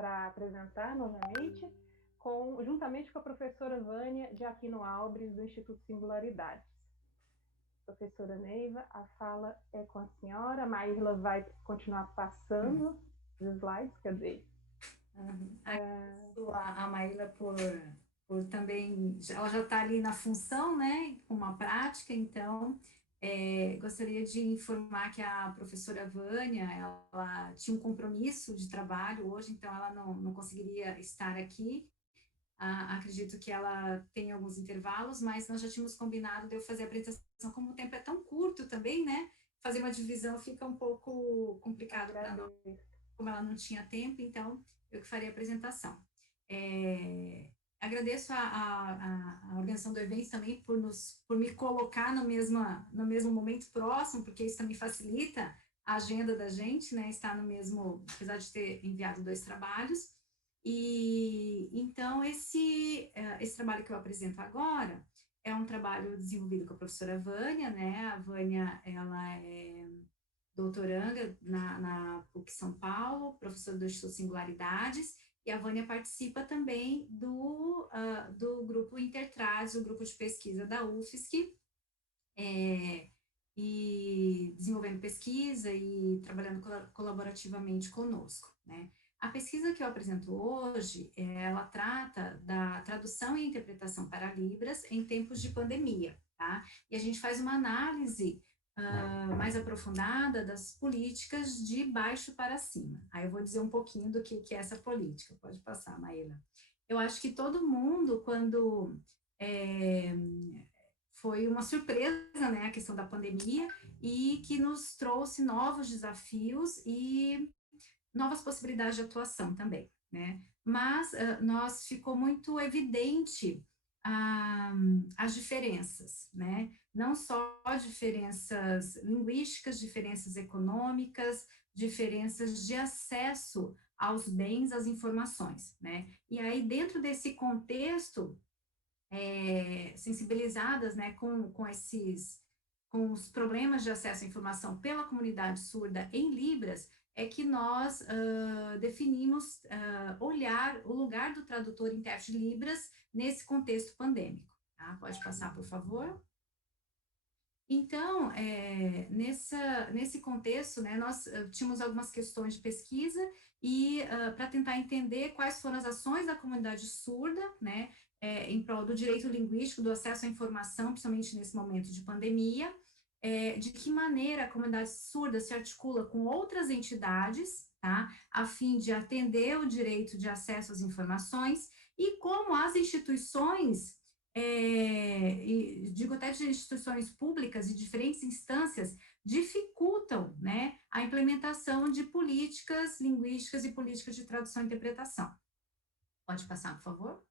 para apresentar novamente, juntamente com a professora Vânia de Aquino Albres, do Instituto Singularidades. Professora Neiva, a fala é com a senhora. A Maíla vai continuar passando os slides, cadê? Agradeço a Maíla por também, ela já está ali na função, né, com uma prática, então gostaria de informar que a professora Vânia, ela tinha um compromisso de trabalho hoje, então ela não conseguiria estar aqui. Acredito que ela tem alguns intervalos, mas nós já tínhamos combinado de eu fazer a apresentação, como o tempo é tão curto também, né, fazer uma divisão fica um pouco complicado para nós, como ela não tinha tempo, então eu que farei a apresentação. Agradeço a organização do evento também por me colocar no mesmo momento próximo, porque isso também facilita a agenda da gente, né, estar no mesmo, apesar de ter enviado 2 trabalhos. E então esse trabalho que eu apresento agora é um trabalho desenvolvido com a professora Vânia, né? A Vânia, ela é doutoranda na PUC São Paulo, professora do Instituto Singularidades, e a Vânia participa também do grupo Intertrades, o grupo de pesquisa da UFSC, e desenvolvendo pesquisa e trabalhando colaborativamente conosco, né? A pesquisa que eu apresento hoje, ela trata da tradução e interpretação para Libras em tempos de pandemia, tá? E a gente faz uma análise mais aprofundada das políticas de baixo para cima. Aí eu vou dizer um pouquinho do que é essa política. Pode passar, Maíla. Eu acho que todo mundo, quando foi uma surpresa, né, a questão da pandemia, e que nos trouxe novos desafios e novas possibilidades de atuação também, né? Mas nós ficou muito evidente as diferenças, né? Não só diferenças linguísticas, diferenças econômicas, diferenças de acesso aos bens, às informações, né? E aí, dentro desse contexto, sensibilizadas, né, com os problemas de acesso à informação pela comunidade surda em Libras, é que nós definimos olhar o lugar do tradutor intérprete de Libras nesse contexto pandêmico. Tá? Pode passar, por favor? Então, nesse contexto, né, nós tínhamos algumas questões de pesquisa e para tentar entender quais foram as ações da comunidade surda, né, em prol do direito linguístico, do acesso à informação, principalmente nesse momento de pandemia, de que maneira a comunidade surda se articula com outras entidades, tá, a fim de atender o direito de acesso às informações, e como as instituições, digo até de instituições públicas e diferentes instâncias, dificultam, né, a implementação de políticas linguísticas e políticas de tradução e interpretação. Pode passar, por favor?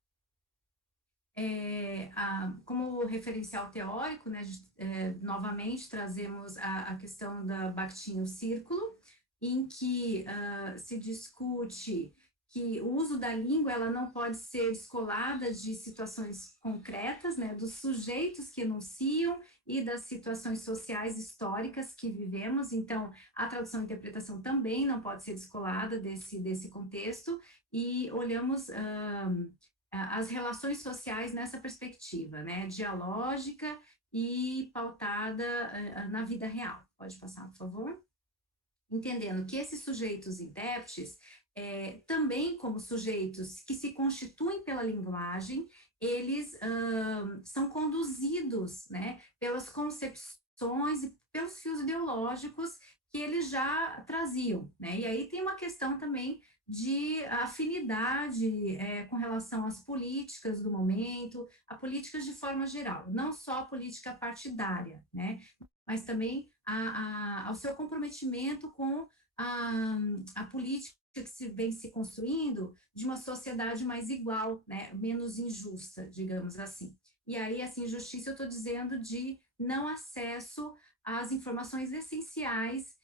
Como referencial teórico, né, novamente trazemos a questão da Bakhtin, o círculo, em que se discute que o uso da língua ela não pode ser descolada de situações concretas, né, dos sujeitos que enunciam e das situações sociais históricas que vivemos. Então, a tradução e interpretação também não pode ser descolada desse contexto, e olhamos as relações sociais nessa perspectiva, né, dialógica e pautada na vida real. Pode passar, por favor? Entendendo que esses sujeitos intérpretes, também como sujeitos que se constituem pela linguagem, eles são conduzidos, né, pelas concepções e pelos fios ideológicos que eles já traziam, né, e aí tem uma questão também de afinidade com relação às políticas do momento, a políticas de forma geral, não só a política partidária, né, mas também ao seu comprometimento com a política que vem se construindo de uma sociedade mais igual, né, menos injusta, digamos assim. E aí, essa injustiça eu estou dizendo de não acesso às informações essenciais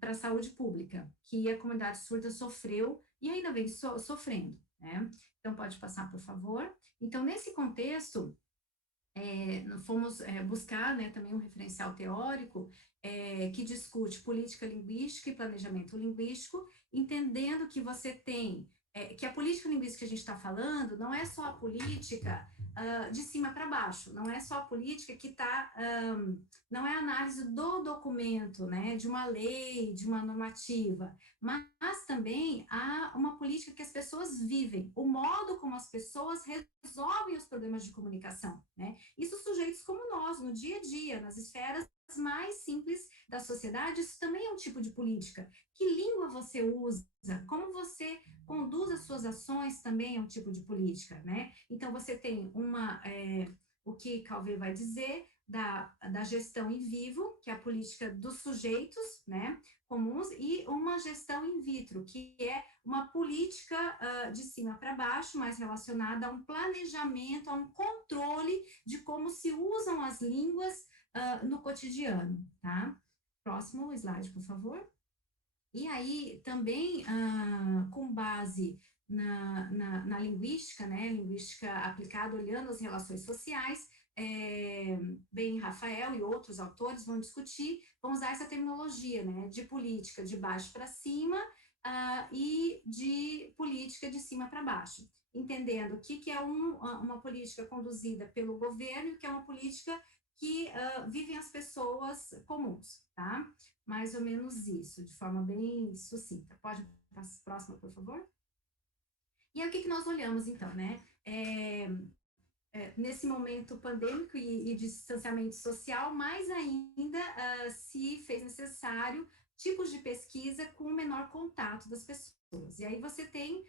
para a saúde pública, que a comunidade surda sofreu e ainda vem sofrendo, né? Então, pode passar, por favor. Então, nesse contexto, fomos buscar, né, também um referencial teórico que discute política linguística e planejamento linguístico, entendendo que você tem, que a política linguística que a gente está falando não é só a política de cima para baixo, não é só a política que está, não é a análise do documento, né, de uma lei, de uma normativa, mas também há uma política que as pessoas vivem, o modo como as pessoas resolvem os problemas de comunicação, né? Isso sujeitos como nós, no dia a dia, nas esferas mais simples da sociedade, isso também é um tipo de política. Que língua você usa? Como você conduz as suas ações também é um tipo de política, né? Então, você tem o que Calvé vai dizer da gestão em vivo, que é a política dos sujeitos, né, comuns, e uma gestão in vitro, que é uma política de cima para baixo, mais relacionada a um planejamento, a um controle de como se usam as línguas no cotidiano, tá? Próximo slide, por favor. E aí, também, com base na linguística, né, linguística aplicada, olhando as relações sociais, bem, Rafael e outros autores vão discutir, vão usar essa terminologia, né, de política de baixo para cima e de política de cima para baixo, entendendo o que é uma política conduzida pelo governo e que é uma política que vivem as pessoas comuns, tá? Mais ou menos isso, de forma bem sucinta. Pode passar a próxima, por favor? E aí, o que nós olhamos, então, né? Nesse momento pandêmico e de distanciamento social, mais ainda se fez necessário tipos de pesquisa com menor contato das pessoas. E aí você tem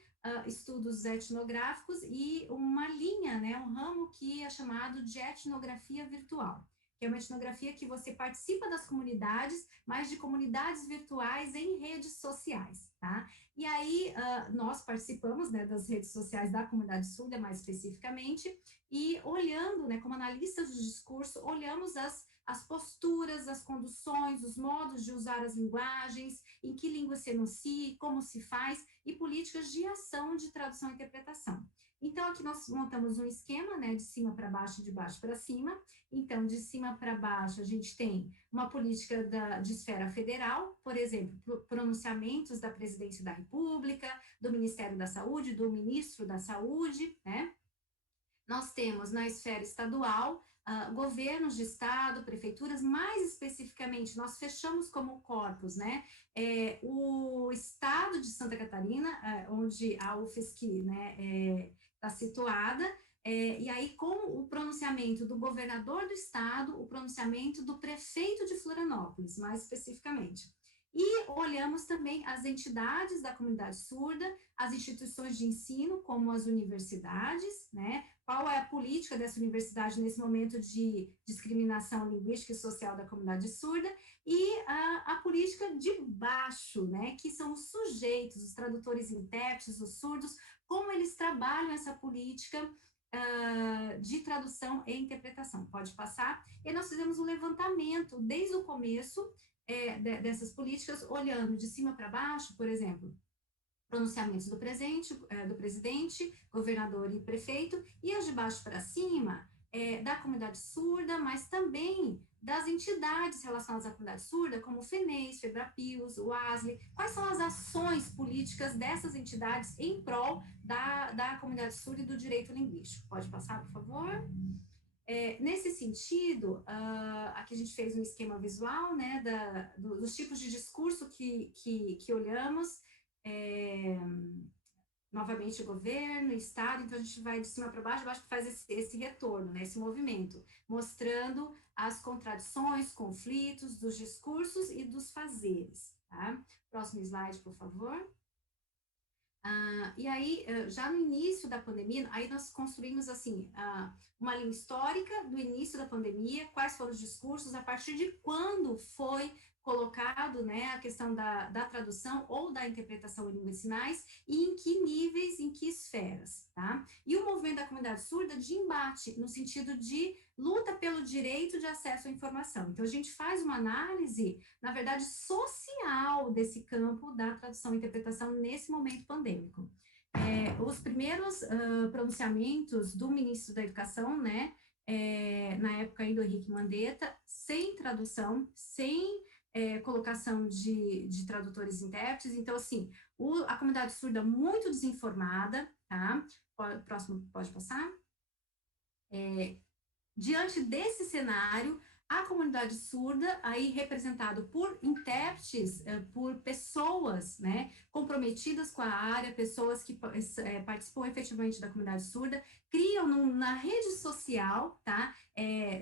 estudos etnográficos e uma linha, né, um ramo que é chamado de etnografia virtual, que é uma etnografia que você participa das comunidades, mas de comunidades virtuais em redes sociais, tá? E aí nós participamos, né, das redes sociais da comunidade surda, mais especificamente, e olhando, né, como analistas do discurso, olhamos as posturas, as conduções, os modos de usar as linguagens, em que língua se enuncia, como se faz, e políticas de ação de tradução e interpretação. Então, aqui nós montamos um esquema, né, de cima para baixo e de baixo para cima. Então, de cima para baixo, a gente tem uma política de esfera federal, por exemplo, pronunciamentos da Presidência da República, do Ministério da Saúde, do Ministro da Saúde, né? Nós temos na esfera estadual, governos de estado, prefeituras, mais especificamente, nós fechamos como corpus, né, o estado de Santa Catarina, onde a UFSC, né, está situada, e aí com o pronunciamento do governador do estado, o pronunciamento do prefeito de Florianópolis, mais especificamente. E olhamos também as entidades da comunidade surda, as instituições de ensino, como as universidades, né? Qual é a política dessa universidade nesse momento de discriminação linguística e social da comunidade surda, e a política de baixo, né? Que são os sujeitos, os tradutores e intérpretes, os surdos, como eles trabalham essa política de tradução e interpretação. Pode passar. E nós fizemos um levantamento desde o começo dessas políticas, olhando de cima para baixo, por exemplo, pronunciamentos do presidente, governador e prefeito, e as de baixo para cima, da comunidade surda, mas também das entidades relacionadas à comunidade surda, como o FENES, FEBRAPIOS, o ASLE, quais são as ações políticas dessas entidades em prol da comunidade surda e do direito linguístico. Pode passar, por favor? Nesse sentido, aqui a gente fez um esquema visual, né, dos tipos de discurso que olhamos, novamente o governo, o Estado, então a gente vai de cima para baixo que faz esse retorno, né, esse movimento, mostrando as contradições, conflitos dos discursos e dos fazeres. Tá? Próximo slide, por favor. E aí, já no início da pandemia, aí nós construímos, assim, uma linha histórica do início da pandemia, quais foram os discursos, a partir de quando foi colocado, né, a questão da tradução ou da interpretação em línguas de sinais e em que níveis, em que esferas, tá? E o movimento da comunidade surda de embate, no sentido de luta pelo direito de acesso à informação. Então, a gente faz uma análise, na verdade, social desse campo da tradução e interpretação nesse momento pandêmico. Os primeiros pronunciamentos do ministro da Educação, né, na época ainda o Henrique Mandetta, sem tradução, sem colocação de tradutores e intérpretes. Então, assim, a comunidade surda muito desinformada, tá? Próximo, pode passar? Diante desse cenário, a comunidade surda, aí representado por intérpretes, por pessoas, né, comprometidas com a área, pessoas que participam efetivamente da comunidade surda, criam na rede social, tá,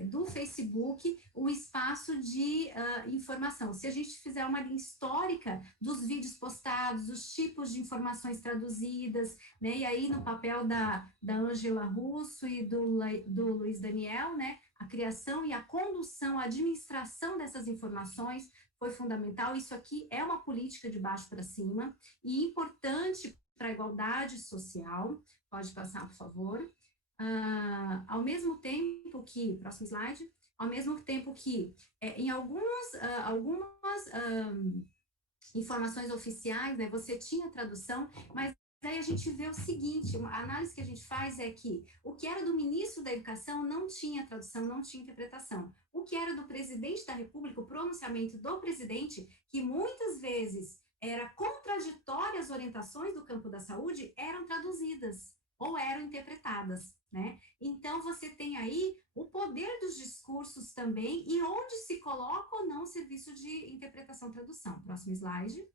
do Facebook, um espaço de informação. Se a gente fizer uma linha histórica dos vídeos postados, os tipos de informações traduzidas, né, e aí no papel da Ângela Russo e do Luiz Daniel, né, a criação e a condução, a administração dessas informações foi fundamental. Isso aqui é uma política de baixo para cima e importante para a igualdade social. Pode passar, por favor. Ao mesmo tempo que, próximo slide, ao mesmo tempo que em algumas informações oficiais, né, você tinha tradução, mas aí a gente vê o seguinte, a análise que a gente faz é que o que era do ministro da Educação não tinha tradução, não tinha interpretação. O que era do presidente da República, o pronunciamento do presidente, que muitas vezes era contraditório às orientações do campo da saúde, eram traduzidas ou eram interpretadas, né? Então, você tem aí o poder dos discursos também e onde se coloca ou não o serviço de interpretação-tradução. Próximo slide.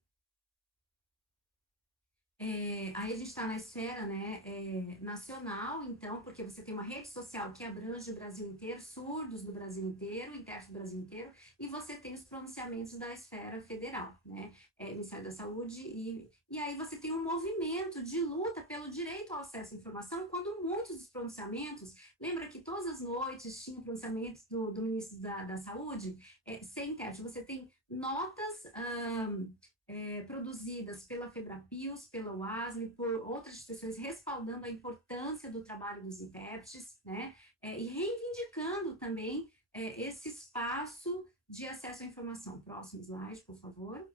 Aí a gente está na esfera, né, nacional, então, porque você tem uma rede social que abrange o Brasil inteiro, surdos do Brasil inteiro, intérpretes do Brasil inteiro, e você tem os pronunciamentos da esfera federal, né, Ministério da Saúde, e aí você tem um movimento de luta pelo direito ao acesso à informação, quando muitos dos pronunciamentos, lembra que todas as noites tinha pronunciamentos do ministro da Saúde, sem intérprete, você tem notas produzidas pela Febrapios, pela UASL, por outras instituições, respaldando a importância do trabalho dos intérpretes, né, e reivindicando também esse espaço de acesso à informação. Próximo slide, por favor.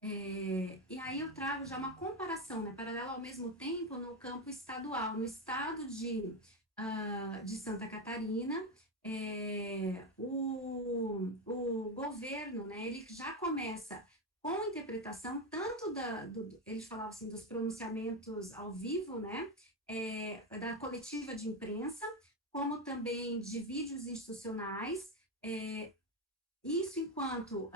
E aí eu trago já uma comparação, né, paralela ao mesmo tempo no campo estadual, no estado de Santa Catarina, o governo, né, ele já começa com interpretação, tanto eles falavam assim, dos pronunciamentos ao vivo, né, da coletiva de imprensa, como também de vídeos institucionais, isso enquanto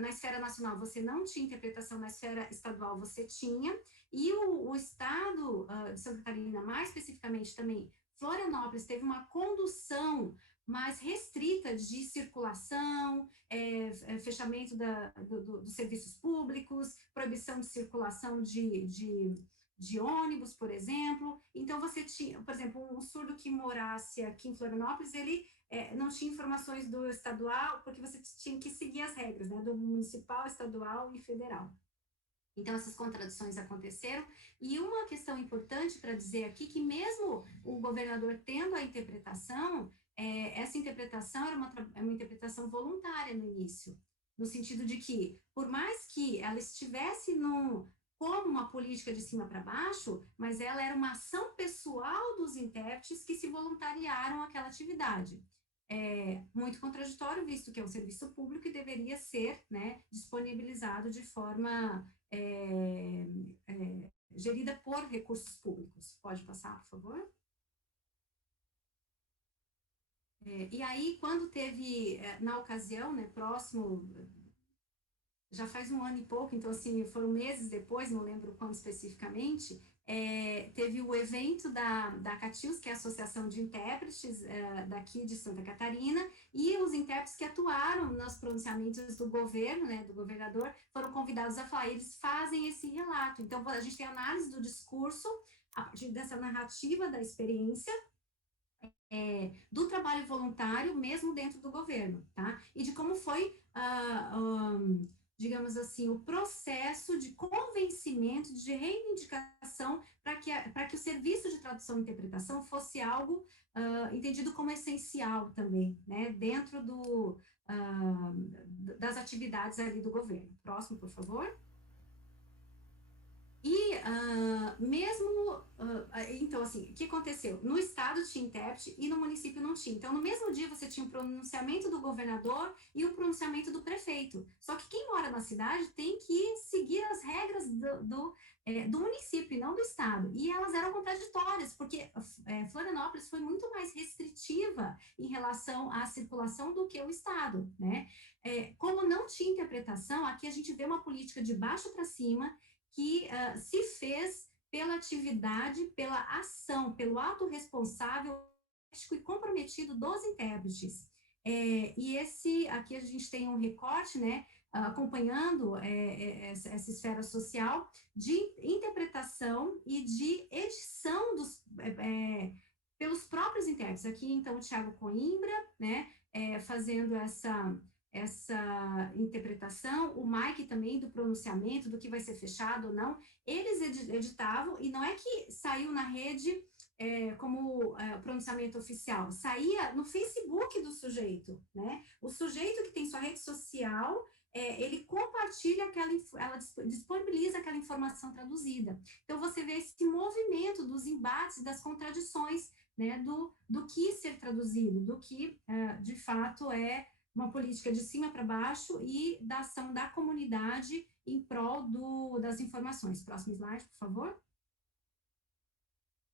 na esfera nacional você não tinha interpretação, na esfera estadual você tinha, e o estado de Santa Catarina, mais especificamente também, Florianópolis, teve uma condução mais restrita de circulação, fechamento dos serviços públicos, proibição de circulação de ônibus, por exemplo. Então, você tinha, por exemplo, um surdo que morasse aqui em Florianópolis, ele não tinha informações do estadual, porque você tinha que seguir as regras, né, do municipal, estadual e federal. Então, essas contradições aconteceram. E uma questão importante para dizer aqui, que mesmo o governador tendo a interpretação, essa interpretação era uma interpretação voluntária no início, no sentido de que, por mais que ela estivesse como uma política de cima para baixo, mas ela era uma ação pessoal dos intérpretes que se voluntariaram àquela atividade. Muito contraditório, visto que é um serviço público e deveria ser, né, disponibilizado de forma gerida por recursos públicos. Pode passar, por favor? E aí, quando teve, na ocasião, né, próximo, já faz um ano e pouco, então, assim, foram meses depois, não lembro quando especificamente, teve o evento da CATIUS, que é a Associação de Intérpretes daqui de Santa Catarina, e os intérpretes que atuaram nos pronunciamentos do governo, né, do governador, foram convidados a falar, eles fazem esse relato. Então, a gente tem análise do discurso, a partir dessa narrativa da experiência, do trabalho voluntário, mesmo dentro do governo, tá? E de como foi digamos assim, o processo de convencimento, de reivindicação para que o serviço de tradução e interpretação fosse algo entendido como essencial também, né, dentro das atividades ali do governo. Próximo, por favor. E mesmo, então, Então, assim, o que aconteceu? No estado tinha intérprete e no município não tinha. Então, no mesmo dia você tinha o pronunciamento do governador e o pronunciamento do prefeito. Só que quem mora na cidade tem que seguir as regras do município e não do estado. E elas eram contraditórias, porque Florianópolis foi muito mais restritiva em relação à circulação do que o estado, né? Como não tinha interpretação, aqui a gente vê uma política de baixo para cima que se fez pela atividade, pela ação, pelo ato responsável e comprometido dos intérpretes. E aqui a gente tem um recorte, né, acompanhando essa esfera social de interpretação e de edição pelos próprios intérpretes. Aqui, então, o Tiago Coimbra, né, fazendo essa interpretação, o Mike também do pronunciamento, do que vai ser fechado ou não, eles editavam, e não é que saiu na rede como pronunciamento oficial, saía no Facebook do sujeito, né? O sujeito que tem sua rede social, ele compartilha ela disponibiliza aquela informação traduzida. Então, você vê esse movimento dos embates, das contradições, né, do que ser traduzido, do que, de fato, é uma política de cima para baixo e da ação da comunidade em prol das informações. Próximo slide, por favor.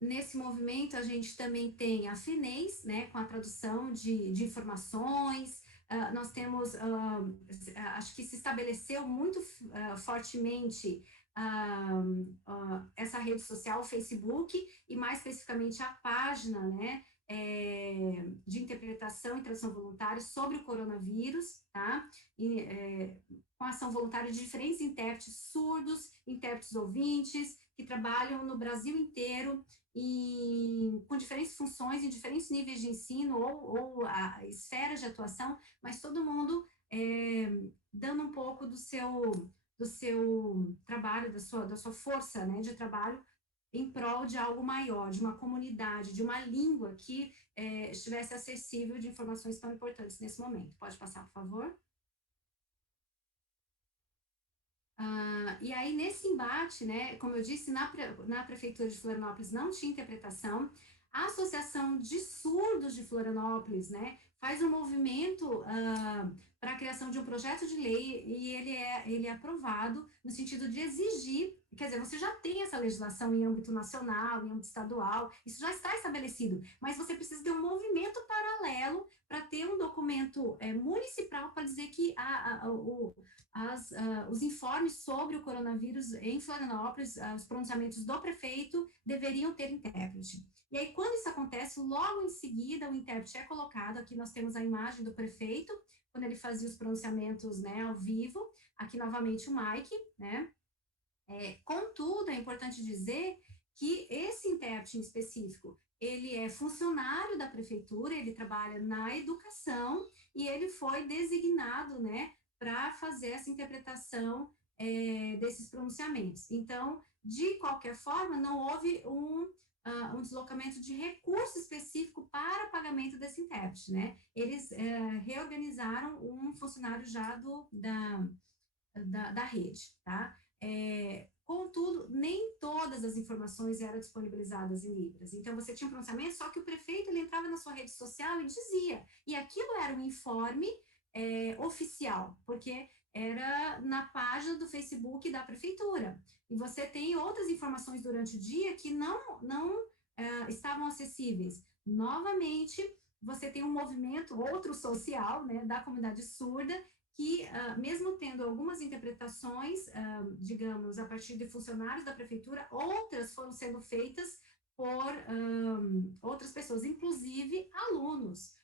Nesse movimento, a gente também tem a FENEIS, né, com a tradução de informações. Nós temos, acho que se estabeleceu muito fortemente essa rede social, o Facebook, e mais especificamente a página, né, de interpretação e tradução voluntária sobre o coronavírus, tá? Com ação voluntária de diferentes intérpretes surdos, intérpretes ouvintes, que trabalham no Brasil inteiro e com diferentes funções em diferentes níveis de ensino ou a esferas de atuação, mas todo mundo dando um pouco do seu trabalho, da sua força, né, de trabalho em prol de algo maior, de uma comunidade, de uma língua que estivesse acessível de informações tão importantes nesse momento. Pode passar, por favor? E aí, nesse embate, né, como eu disse, na Prefeitura de Florianópolis não tinha interpretação. A Associação de Surdos de Florianópolis, né, faz um movimento para a criação de um projeto de lei e ele é aprovado no sentido de exigir, quer dizer, você já tem essa legislação em âmbito nacional, em âmbito estadual, isso já está estabelecido, mas você precisa ter um movimento paralelo para ter um documento municipal para dizer que os informes sobre o coronavírus em Florianópolis, os pronunciamentos do prefeito deveriam ter intérprete. E aí, quando isso acontece, logo em seguida, o intérprete é colocado. Aqui nós temos a imagem do prefeito, quando ele fazia os pronunciamentos, né, ao vivo. Aqui, novamente, o Mike, né? Contudo, é importante dizer que esse intérprete em específico, ele é funcionário da prefeitura, ele trabalha na educação e ele foi designado, né, para fazer essa interpretação desses pronunciamentos. Então, de qualquer forma, não houve um deslocamento de recurso específico para pagamento desse intérprete, né? Eles reorganizaram um funcionário já da rede, tá? Contudo, nem todas as informações eram disponibilizadas em Libras. Então, você tinha um pronunciamento, só que o prefeito ele entrava na sua rede social e dizia, e aquilo era um informe oficial, porque era na página do Facebook da prefeitura. E você tem outras informações durante o dia que não estavam acessíveis. Novamente, você tem um movimento, outro social, né, da comunidade surda, que, mesmo tendo algumas interpretações, digamos, a partir de funcionários da prefeitura, outras foram sendo feitas por outras pessoas, inclusive alunos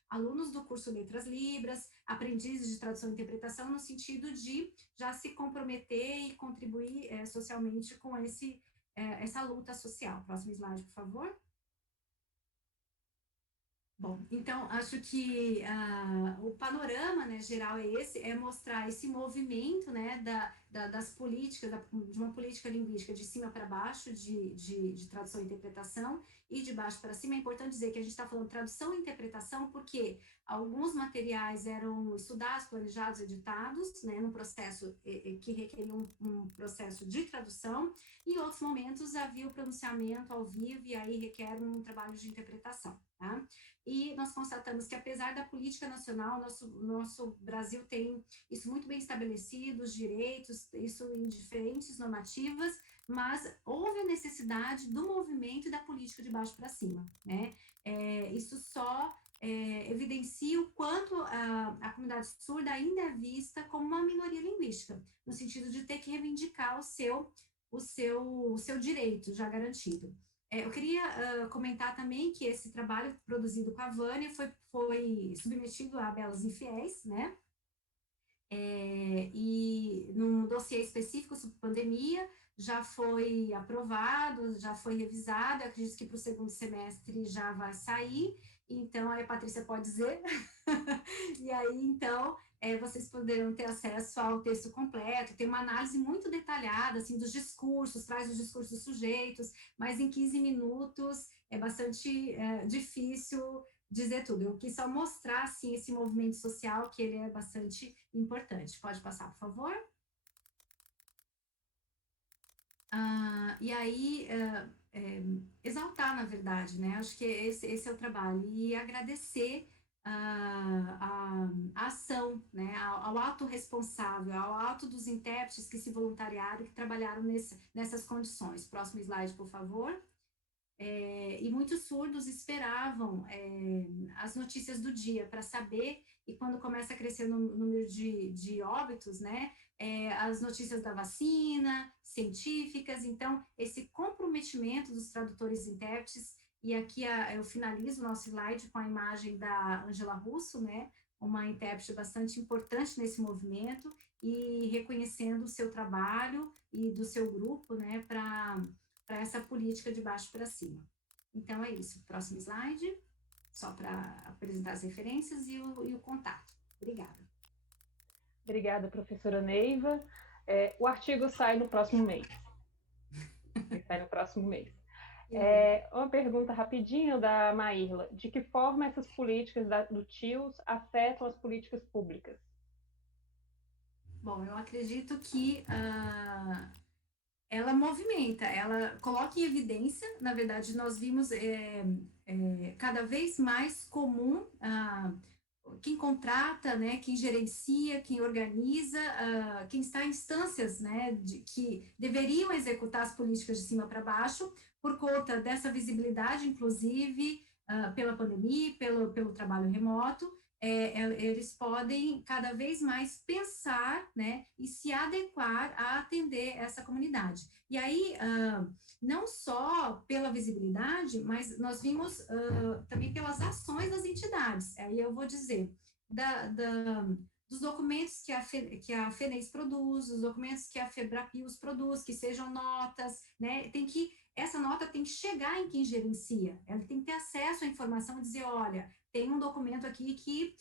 do curso Letras Libras, aprendizes de tradução e interpretação, no sentido de já se comprometer e contribuir socialmente com essa luta social. Próximo slide, por favor. Bom, então, acho que o panorama, né, geral é mostrar esse movimento, né, das políticas, de uma política linguística de cima para baixo, de tradução e interpretação, e de baixo para cima. É importante dizer que a gente está falando tradução e interpretação porque alguns materiais eram estudados, planejados, editados, né, num processo que requeria um processo de tradução, e em outros momentos havia o pronunciamento ao vivo, e aí requer um trabalho de interpretação, tá? E nós constatamos que, apesar da política nacional, nosso Brasil tem isso muito bem estabelecido, os direitos, isso em diferentes normativas, mas houve a necessidade do movimento e da política de baixo para cima, né? Isso só evidencia o quanto a comunidade surda ainda é vista como uma minoria linguística, no sentido de ter que reivindicar o seu direito já garantido. Eu queria comentar também que esse trabalho produzido com a Vânia foi submetido a Belas Infiéis, né? E num dossiê específico sobre pandemia, já foi aprovado, já foi revisado, eu acredito que para o segundo semestre já vai sair, então aí a Patrícia pode dizer, e aí então vocês poderão ter acesso ao texto completo, tem uma análise muito detalhada, assim, dos discursos, traz os discursos dos sujeitos, mas em 15 minutos é bastante difícil dizer tudo. Eu quis só mostrar, assim, esse movimento social, que ele é bastante importante. Pode passar, por favor? E aí, exaltar, na verdade, né? Acho que esse é o trabalho. E agradecer a ação, né? Ao ato responsável, ao ato dos intérpretes que se voluntariaram, que trabalharam nessas condições. Próximo slide, por favor. E muitos surdos esperavam as notícias do dia para saber, e quando começa a crescer o número de óbitos, né, as notícias da vacina, científicas, então esse comprometimento dos tradutores e intérpretes, e aqui eu finalizo o nosso slide com a imagem da Angela Russo, né, uma intérprete bastante importante nesse movimento, e reconhecendo o seu trabalho e do seu grupo, né, para essa política de baixo para cima. Então, é isso. Próximo slide, só para apresentar as referências e o contato. Obrigada. Obrigada, professora Neiva. O artigo sai no próximo mês. Ele sai no próximo mês. Uma pergunta rapidinho da Maírla. De que forma essas políticas do TIOS afetam as políticas públicas? Bom, eu acredito que ela movimenta, ela coloca em evidência, na verdade, nós vimos cada vez mais comum quem contrata, né, quem gerencia, quem organiza, quem está em instâncias, né, que deveriam executar as políticas de cima para baixo, por conta dessa visibilidade, inclusive, pela pandemia, pelo trabalho remoto, eles podem cada vez mais pensar, né, e se adequar a atender essa comunidade. E aí, não só pela visibilidade, mas nós vimos também pelas ações das entidades. Aí eu vou dizer, dos documentos que a FENEIS produz, os documentos que a FEBRAPIOS produz, que sejam notas, né, essa nota tem que chegar em quem gerencia, ela tem que ter acesso à informação e dizer, olha, tem um documento aqui que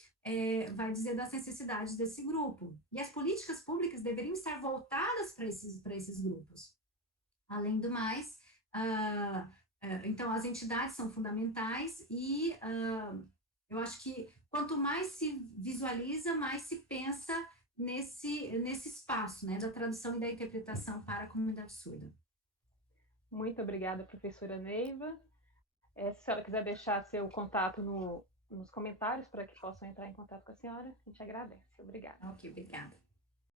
vai dizer das necessidades desse grupo. E as políticas públicas deveriam estar voltadas para esses grupos. Além do mais, então, as entidades são fundamentais e eu acho que quanto mais se visualiza, mais se pensa nesse espaço, né, da tradução e da interpretação para a comunidade surda. Muito obrigada, professora Neiva. Se a senhora quiser deixar seu contato nos comentários para que possam entrar em contato com a senhora, a gente agradece. Obrigada. Ok, obrigada.